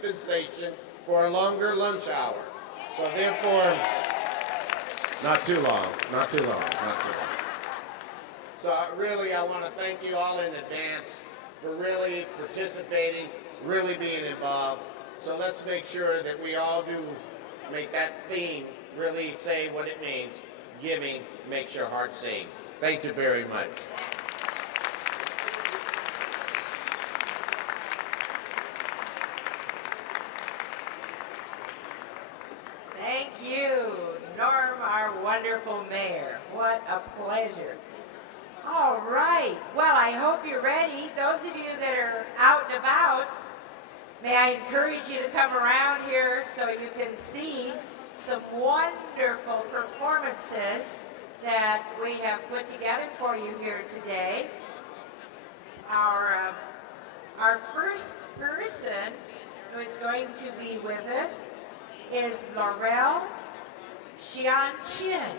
Compensation for a longer lunch hour. So therefore, not too long, not too long, not too long. So really, I want to thank you all in advance for really participating, really being involved. So let's make sure that we all do make that theme really say what it means. Giving makes your heart sing. Thank you very much. Thank you, Norm, our wonderful mayor. What a pleasure. All right. Well, I hope you're ready. Those of you that are out and about, may I encourage you to come around here so you can see some wonderful performances that we have put together for you here today. Our first person who is going to be with us is Laurel Xian Chin.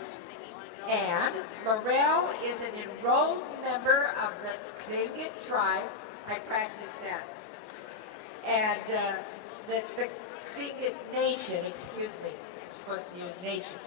And Laurel is an enrolled member of the Tlingit tribe. I practiced that. And the Tlingit nation, excuse me. I'm supposed to use nation.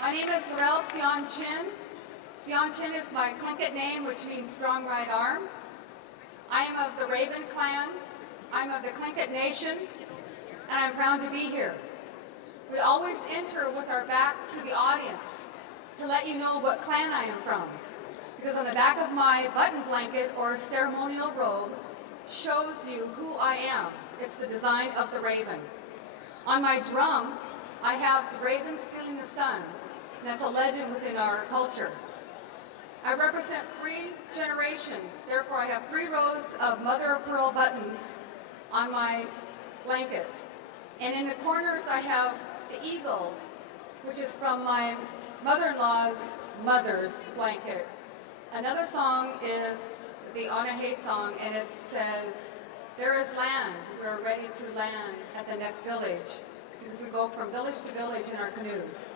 My name is Laurel Xian Chin. Xian Chin is my Tlingit name, which means strong right arm. I am of the Raven clan. I'm of the Tlingit nation, and I'm proud to be here. We always enter with our back to the audience to let you know what clan I am from, because on the back of my button blanket or ceremonial robe shows you who I am. It's the design of the raven. On my drum, I have the raven stealing the sun. That's a legend within our culture. I represent 3 generations, therefore I have 3 rows of mother of pearl buttons on my blanket. And in the corners I have the eagle, which is from my mother-in-law's mother's blanket. Another song is the Onahe song, and it says, "There is land, we're ready to land at the next village," because we go from village to village in our canoes.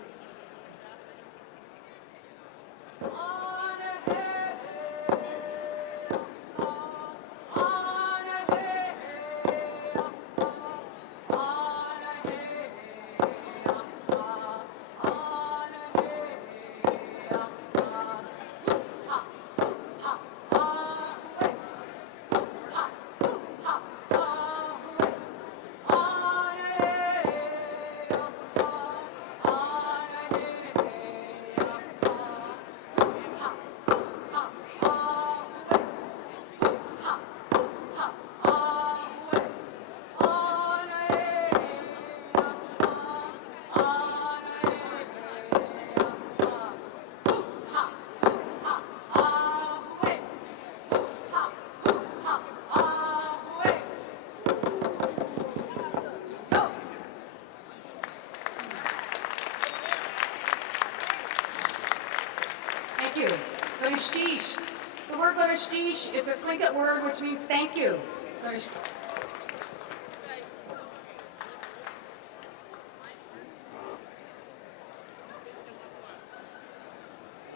Thank you. Gonishtish. The word Gonishtish is a Tlingit word which means thank you.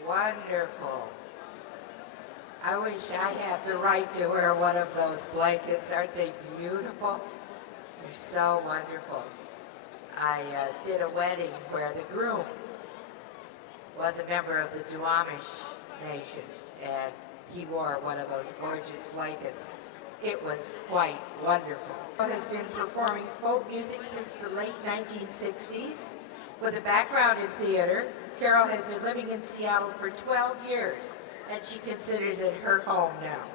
Wonderful. I wish I had the right to wear one of those blankets. Aren't they beautiful? They're so wonderful. I did a wedding where the groom was a member of the Duwamish Nation, and he wore one of those gorgeous blankets. It was quite wonderful. Has been performing folk music since the late 1960s. With a background in theater, Carol has been living in Seattle for 12 years, and she considers it her home now.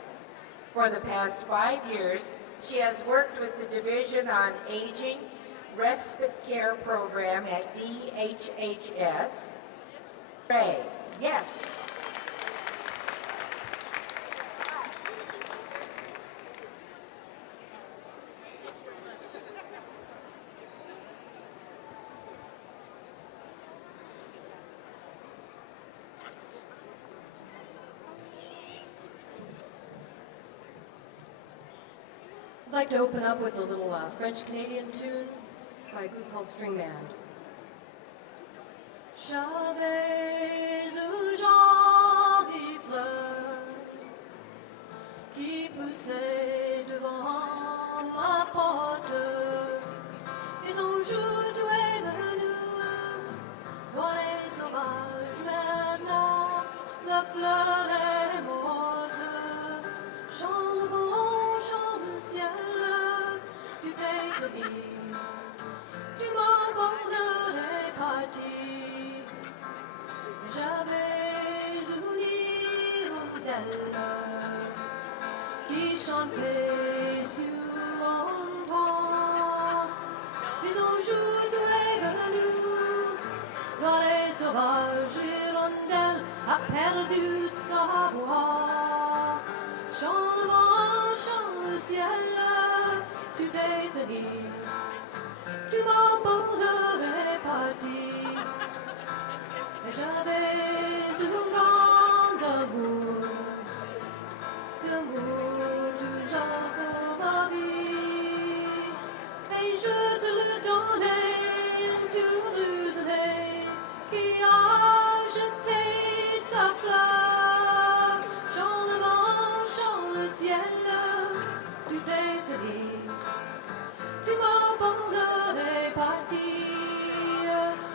For the past 5 years, she has worked with the Division on Aging Respite Care Program at DHHS. Ray, yes. I'd like to open up with a little French-Canadian tune by a group called String Band. J'avais un genre de fleurs qui poussait devant ma porte. Et un jour tu es venu, roi et sauvage, maintenant la fleur est morte. Chant le vent, chant le ciel, tu t'es fini, tu m'abandonnes et parti. J'avais une hirondelle qui chantait sur mon toit. Mais un jour tu es venu, roi et sauvage, hirondelle a perdu sa voix. Chant le vent, chant le ciel, tu t'es fini, tu m'abandonnes et parti. Et j'avais un grand amour, l'amour du genre pour ma vie. Et je te le donnais, et tu l'userais, qui a jeté sa fleur. Chant le vent, chant le ciel, tu t'es fini, tu m'abandonnes et parti.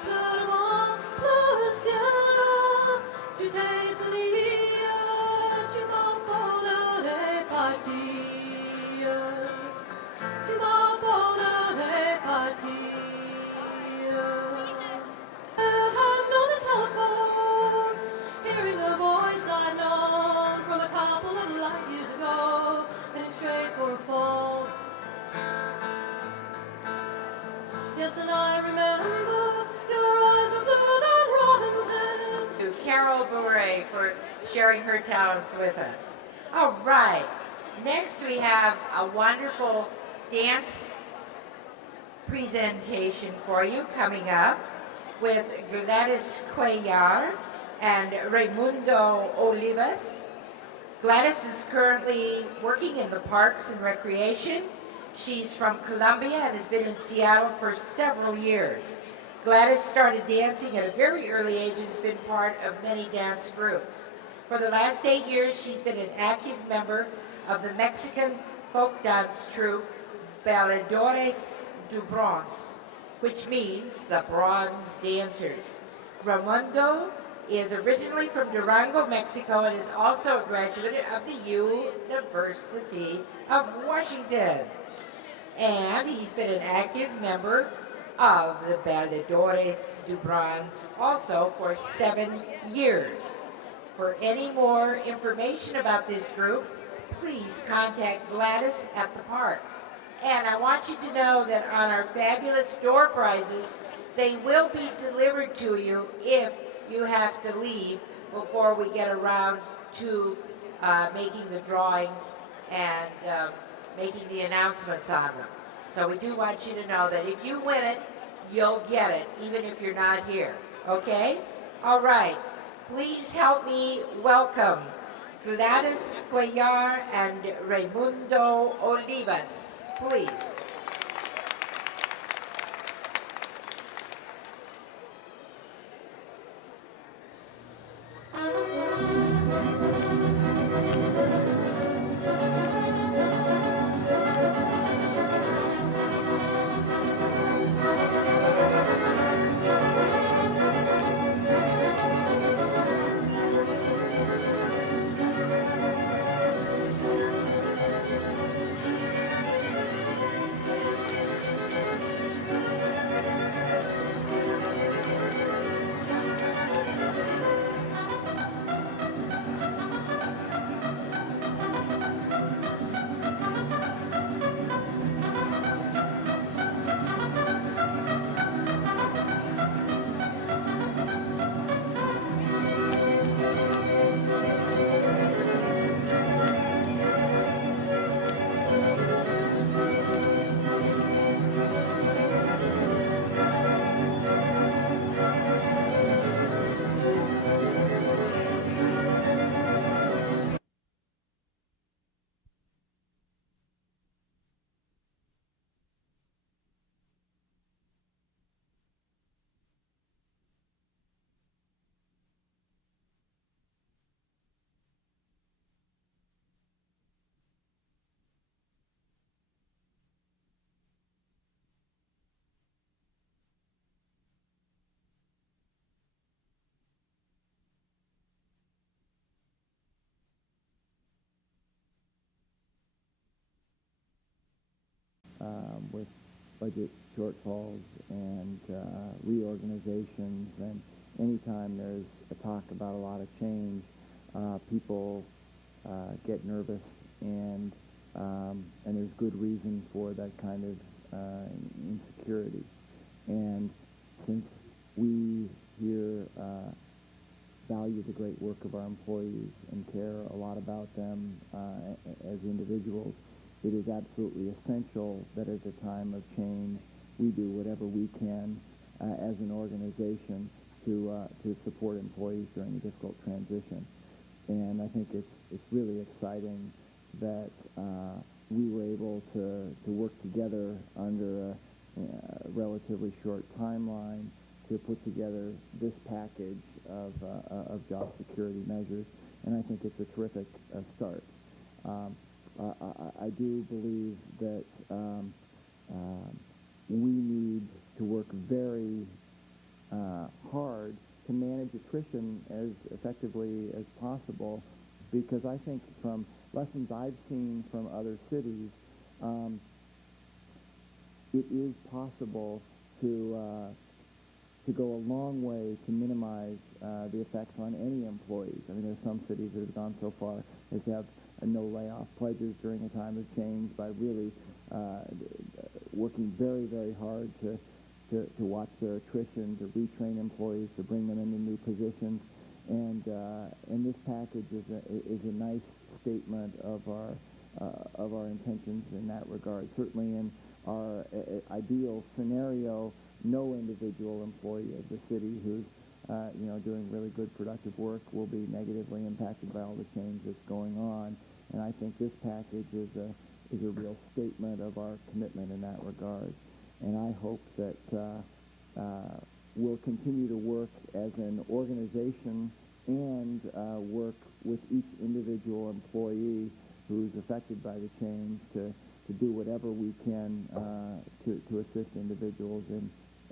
Le vent, le ciel, tu t'es fini, tu m'abandonnes et parti. Tu m'abandonnes et parti. I'm on the telephone, hearing a voice I know from a couple of light years ago, heading straight for a fall. Yes, and I remember your eyes are blue than Robinson's. To Carol Bure for sharing her talents with us. All right, next we have a wonderful dance presentation for you coming up with Gladys Cuellar and Raimundo Olivas. Gladys is currently working in the Parks and Recreation. She's from Colombia and has been in Seattle for several years. Gladys started dancing at a very early age and has been part of many dance groups. For the last 8 years, she's been an active member of the Mexican folk dance troupe Bailadores de Bronce, which means the bronze dancers. Raimundo is originally from Durango, Mexico, and is also a graduate of the University of Washington. And he's been an active member of the Bailadores de Bronze also for 7 years. For any more information about this group, please contact Gladys at the Parks. And I want you to know that on our fabulous door prizes, they will be delivered to you if you have to leave before we get around to making the drawing and making the announcements on them. So we do want you to know that if you win it, you'll get it, even if you're not here. Okay? All right. Please help me welcome Gladys Cuellar and Raimundo Olivas, please. with budget shortfalls and reorganizations, and anytime there's a talk about a lot of change, people get nervous, and there's good reason for that kind of insecurity. And since we here value the great work of our employees and care a lot about them as individuals, it is absolutely essential that at a time of change we do whatever we can as an organization to support employees during a difficult transition. And I think it's really exciting that we were able to work together under a relatively short timeline to put together this package of job security measures, and I think it's a terrific start. I do believe that we need to work very hard to manage attrition as effectively as possible, because I think from lessons I've seen from other cities, it is possible to go a long way to minimize the effects on any employees. I mean, there's some cities that have gone so far as to have no layoff pledges during a time of change by really working very, very hard to watch their attrition, to retrain employees, to bring them into new positions. And this package is a nice statement of our intentions in that regard. Certainly in our ideal scenario, no individual employee of the city who's doing really good productive work will be negatively impacted by all the change that's going on. And I think this package is a real statement of our commitment in that regard. And I hope that we'll continue to work as an organization and work with each individual employee who's affected by the change to do whatever we can to assist individuals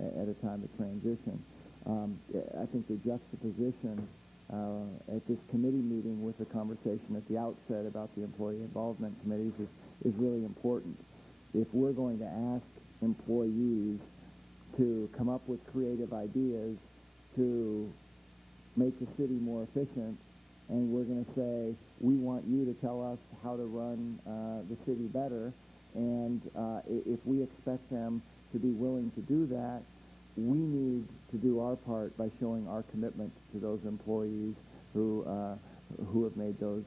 at a time of transition. I think the juxtaposition at this committee meeting with the conversation at the outset about the employee involvement committees is really important. If we're going to ask employees to come up with creative ideas to make the city more efficient, and we're going to say, we want you to tell us how to run the city better, and if we expect them to be willing to do that, we need to do our part by showing our commitment to those employees who have made those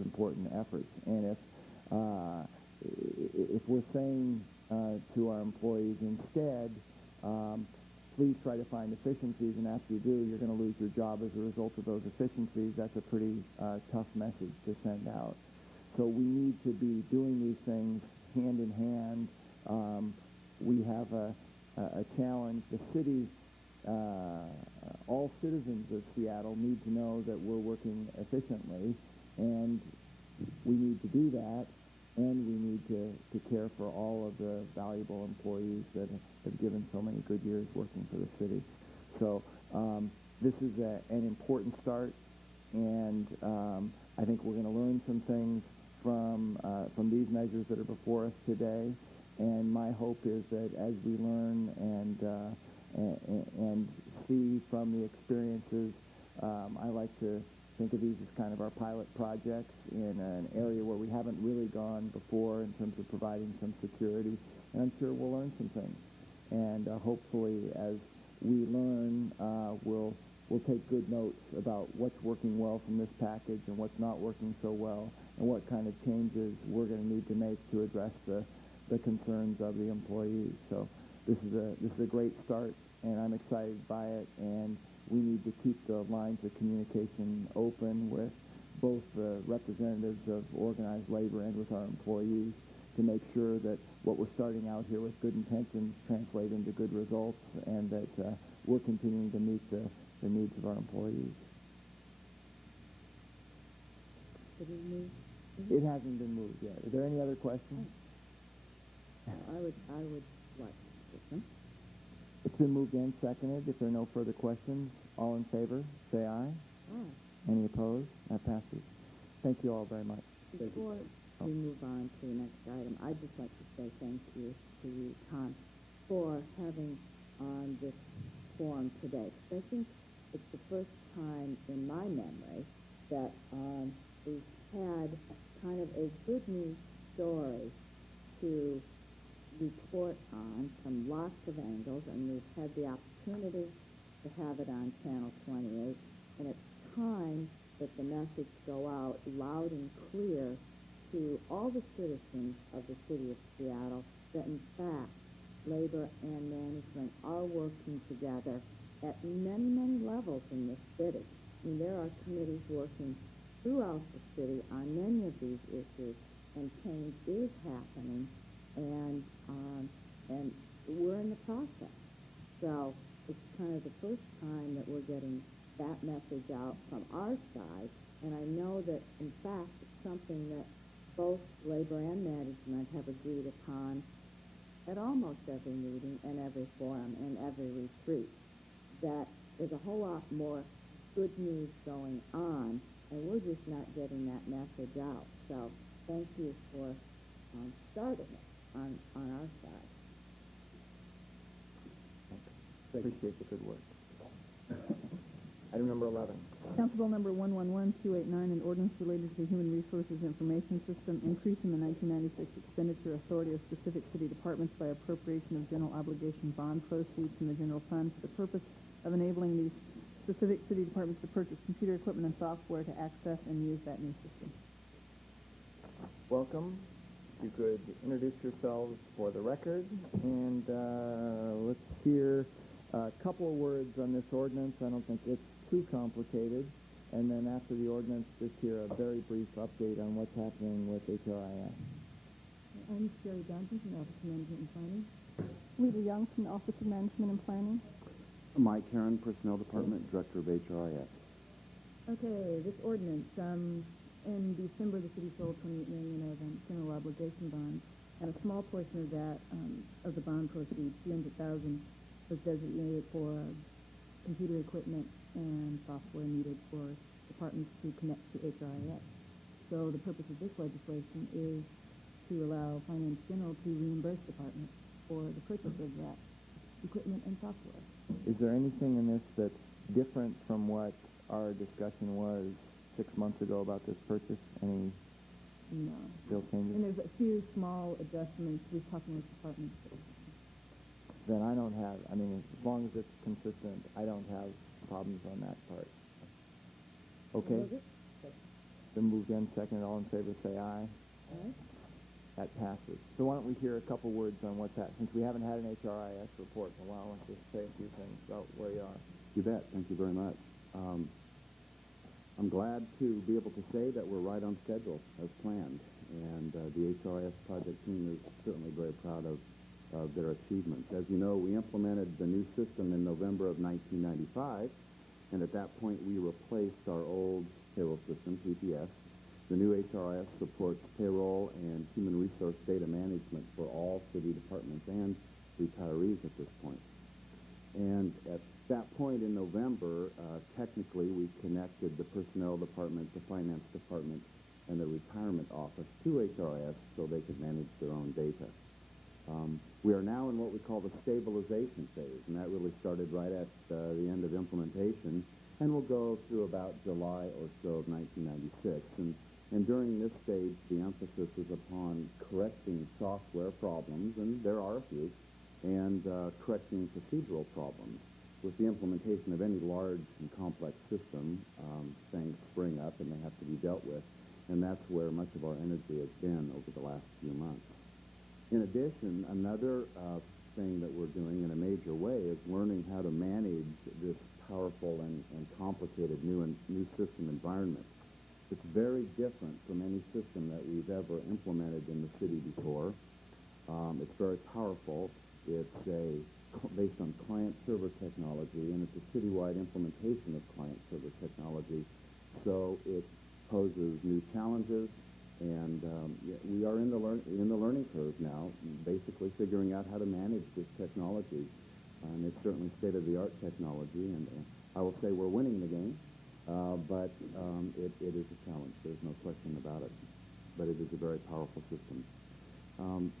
important efforts. And if we're saying to our employees instead, please try to find efficiencies, and after you do, you're going to lose your job as a result of those efficiencies, that's a pretty tough message to send out. So we need to be doing these things hand in hand. We have a challenge. The city, all citizens of Seattle need to know that we're working efficiently, and we need to do that, and we need to care for all of the valuable employees that have given so many good years working for the city. So this is an important start, and I think we're going to learn some things from these measures that are before us today. And my hope is that as we learn and see from the experiences, I like to think of these as kind of our pilot projects in an area where we haven't really gone before in terms of providing some security. And I'm sure we'll learn some things. And hopefully as we learn, we'll take good notes about what's working well from this package and what's not working so well, and what kind of changes we're going to need to make to address the concerns of the employees. So this is a great start, and I'm excited by it, and we need to keep the lines of communication open with both the representatives of organized labor and with our employees to make sure that what we're starting out here with good intentions translate into good results, and that we're continuing to meet the needs of our employees. It hasn't been moved yet. Are there any other questions? I would like this. It's been moved and seconded. If there are no further questions, all in favor, say aye. Aye. Any opposed? That passes. Thank you all very much. Before we move on to the next item, I'd just like to say thank you to you, Tom, for having on this forum today. 'Cause I think it's the first time in my memory that we've had kind of a good news story to report on from lots of angles, and we've had the opportunity to have it on Channel 28, and it's time that the message go out loud and clear to all the citizens of the city of Seattle that in fact labor and management are working together at many, many levels in this city. I mean, there are committees working throughout the city on many of these issues, and change is happening, and we're in the process. So it's kind of the first time that we're getting that message out from our side, and I know that, in fact, it's something that both labor and management have agreed upon at almost every meeting and every forum and every retreat, that there's a whole lot more good news going on, and we're just not getting that message out. So thank you for starting it on our side. Appreciate the good work. Item number 11. Council Bill number 111289, an ordinance related to the Human Resources Information System, increasing the 1996 expenditure authority of specific city departments by appropriation of general obligation bond proceeds from the general fund for the purpose of enabling these specific city departments to purchase computer equipment and software to access and use that new system. Welcome. If you could introduce yourselves for the record, and let's hear a couple of words on this ordinance. I don't think it's too complicated. And then after the ordinance, just hear a very brief update on what's happening with HRIS. I'm Sherry Johnson from the Office of Management and Planning. Lita Young from the Office of Management and Planning. Mike Karen, Personnel Department, Director of HRIS. Okay, this ordinance, in December, the city sold $28 million of general obligation bonds, and a small portion of that, of the bond proceeds, $300,000, was designated for computer equipment and software needed for departments to connect to HRIS. So the purpose of this legislation is to allow Finance General to reimburse departments for the purchase of that equipment and software. Is there anything in this that's different from what our discussion was 6 months ago about this purchase? Any No. real changes? And there's a few small adjustments. We're talking with departments. Then I don't have, I mean, as long as it's consistent, I don't have problems on that part. Okay? Then moved in, second, all in favor, say aye. Aye. That passes. So why don't we hear a couple words on what's happened, since we haven't had an HRIS report in a while, let's just say a few things about where you are. You bet. Thank you very much. I'm glad to be able to say that we're right on schedule as planned, and the HRIS project team is certainly very proud of their achievements. As you know, we implemented the new system in November of 1995, and at that point we replaced our old payroll system, PPS. The new HRIS supports payroll and human resource data management for all city departments and retirees at this point. And at that point in November, technically we connected the personnel department, the finance department, and the retirement office to HRIS so they could manage their own data. We are now in what we call the stabilization phase, and that really started right at the end of implementation, and will go through about July or so of 1996. And during this stage, the emphasis is upon correcting software problems, and there are a few, and correcting procedural problems. With the implementation of any large and complex system, things spring up and they have to be dealt with, and that's where much of our energy has been over the last few months. In addition, another thing that we're doing in a major way is learning how to manage this powerful and complicated new system environment. It's very different from any system that we've ever implemented in the city before. It's very powerful. It's based on client-server technology, and it's a citywide implementation of client-server technology. So it poses new challenges, and we are in the learning curve now, basically figuring out how to manage this technology. And it's certainly state-of-the-art technology, and I will say we're winning the game, but it is a challenge. There's no question about it. but it is a very powerful system.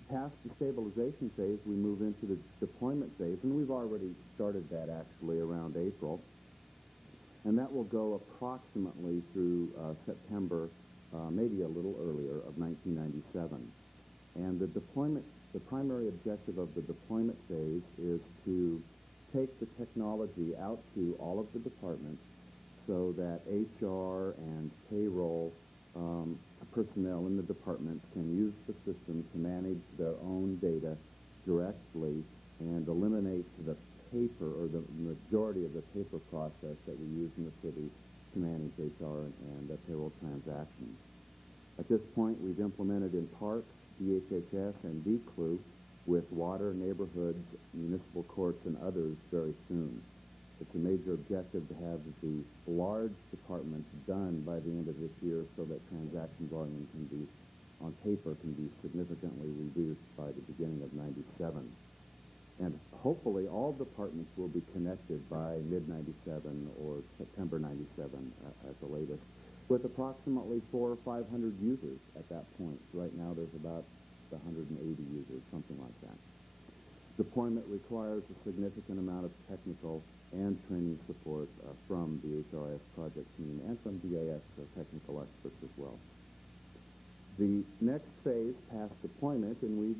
Past the stabilization phase, we move into the deployment phase, and we've already started that actually around April. And that will go approximately through September, maybe a little earlier, of 1997. And the primary objective of the deployment phase is to take the technology out to all of the departments so that HR and payroll personnel in the departments can use the system to manage their own data directly and eliminate the paper, or the majority of the paper process that we use in the city to manage HR and payroll transactions. At this point, we've implemented in parks, DHHS, and DCLU with water, neighborhoods, municipal courts, and others very soon. It's a major objective to have the large departments done by the end of this year so that transaction volume can be, on paper, can be significantly reduced by the beginning of 97. And hopefully all departments will be connected by mid-97 or September 97 at the latest, with approximately 400 or 500 users at that point. Right now there's about 180 users, something like that. Deployment requires a significant amount of technical and training support from the HRIS project team and from DAS technical experts as well. The next phase, past deployment, and we've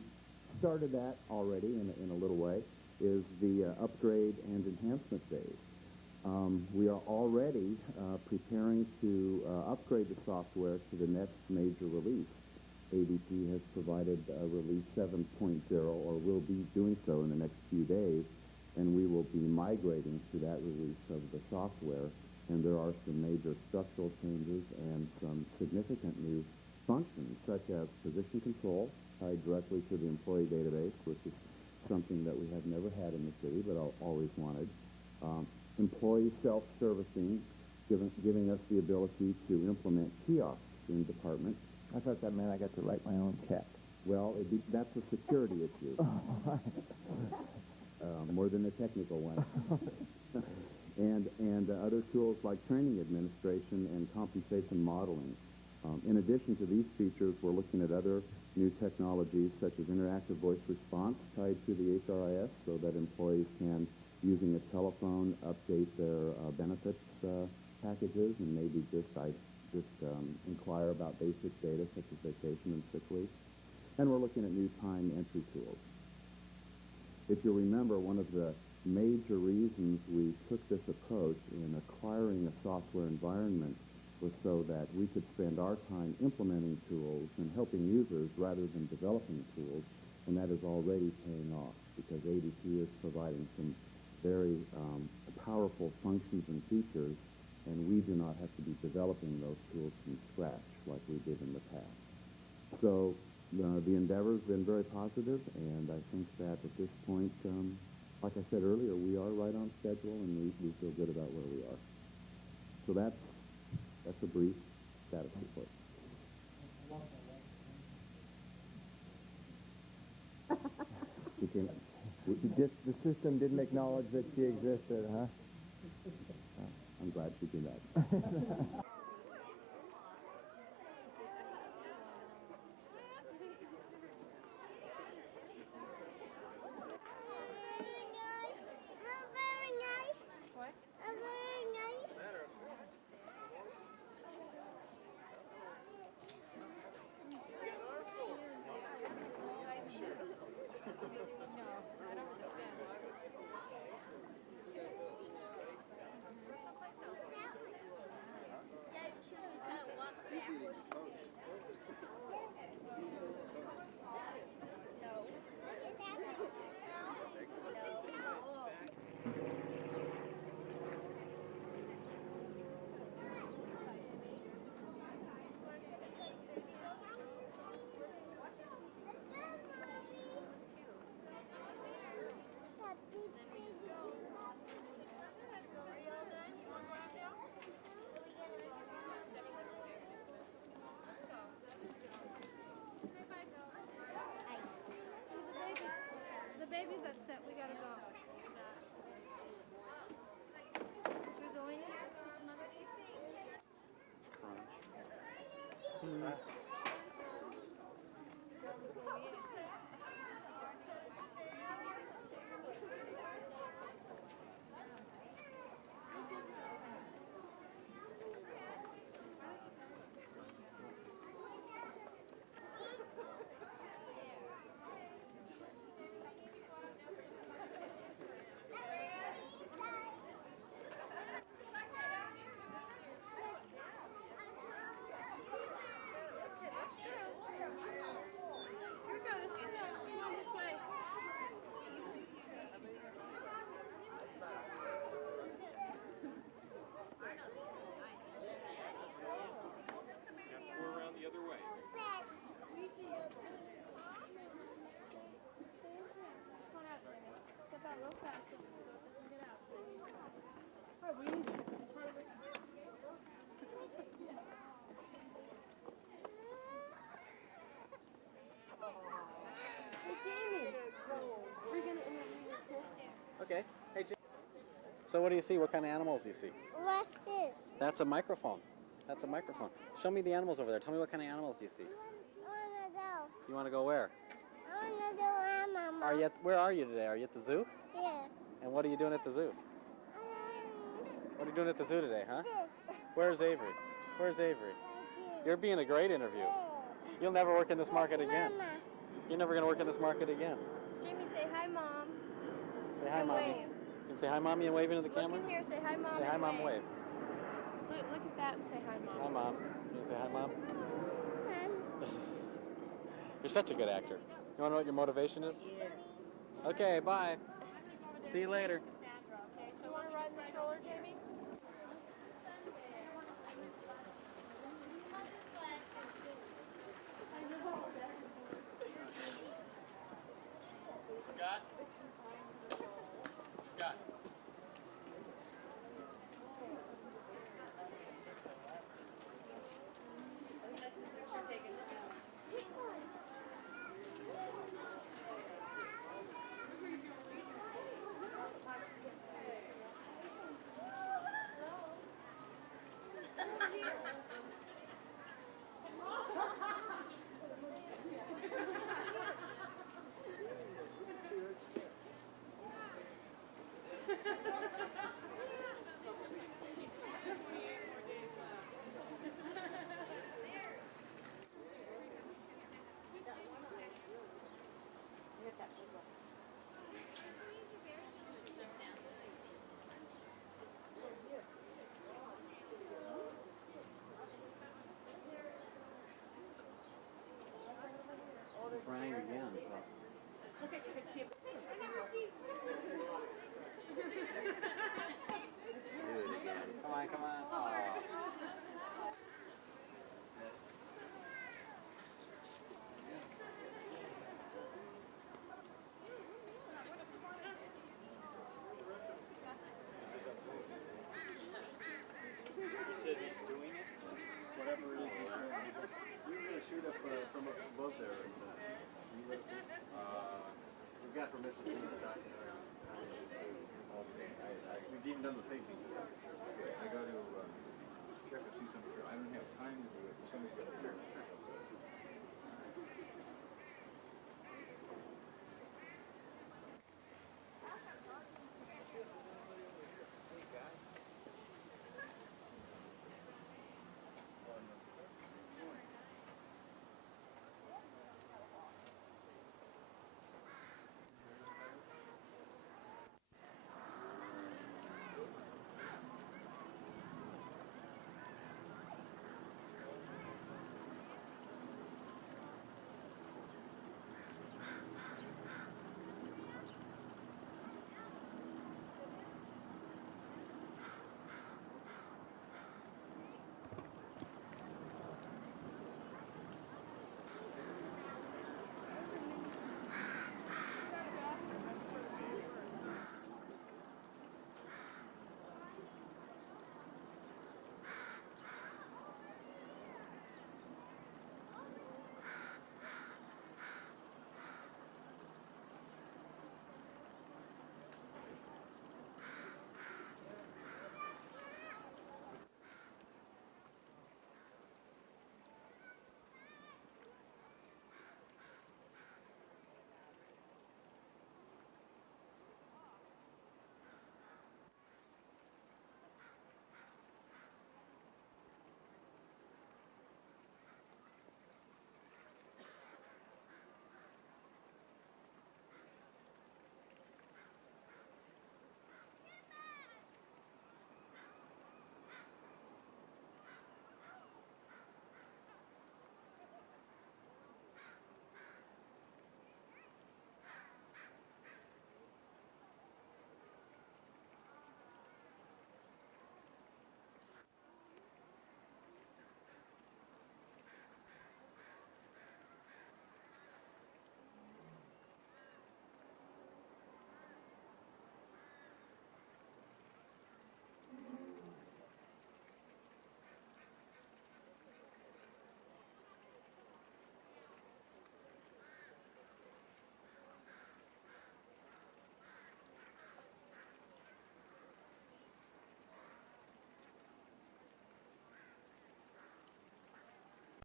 started that already in a little way, is the upgrade and enhancement phase. We are already preparing to upgrade the software to the next major release. ADP has provided release 7.0, or will be doing so in the next few days, and we will be migrating to that release of the software. And there are some major structural changes and some significant new functions, such as position control tied directly to the employee database, which is something that we have never had in the city, but always wanted. Employee self-servicing, giving us the ability to implement kiosks in departments. I thought that meant I got to write my own check. Well, that's a security issue. More than a technical one. and other tools like training administration and compensation modeling. In addition to these features, we're looking at other new technologies such as interactive voice response tied to the HRIS so that employees can, using a telephone, update their benefits packages and maybe just inquire about basic data such as vacation and sick leave. And we're looking at new time entry tools. If you remember, one of the major reasons we took this approach in acquiring a software environment was so that we could spend our time implementing tools and helping users rather than developing tools, and that is already paying off because ADP is providing some very powerful functions and features, and we do not have to be developing those tools from scratch like we did in the past. So the endeavor's been very positive, and I think that at this point, like I said earlier, we are right on schedule, and we feel good about where we are. So that's a brief status report. The system didn't acknowledge that she existed, huh? I'm glad she did that. Hey, Jamie. We're gonna interview your kid. Okay. Hey, Jim. So what do you see? What kind of animals do you see? What's this? That's a microphone. That's a microphone. Show me the animals over there. Tell me what kind of animals you see. I wanna go. You want to go where? I wanna go Mama. Are you where are you today? Are you at the zoo? Yeah. And what are you doing at the zoo? What are you doing at the zoo today, huh? This. Where's Avery? Where's Avery? Right here. You're being a great interview. You'll never work in this market again. Mama. You're never going to work in this market again. Jamie, say hi, Mom. Say hi, And Mommy. wave. You can say hi, Mommy, and wave into the camera? Look in here, say hi, Mom. Say hi, and Mom, wave. Look at that and say hi, Mom. Hi, Mom. Can you say hi, Mom? Mom. You're such a good actor. You want to know what your motivation is? Okay, bye. See you later. So you want to ride in the stroller, Jamie? Scott? Scott. It's raining again. Come on, come on. Aw. He says he's doing it. Whatever it is he's doing. We were going to shoot up from up above there. And, you let us in? We've got permission to do the documentary. We've even done the safety. I got to check to see somebody. I don't have time to do it. Somebody's got to do it.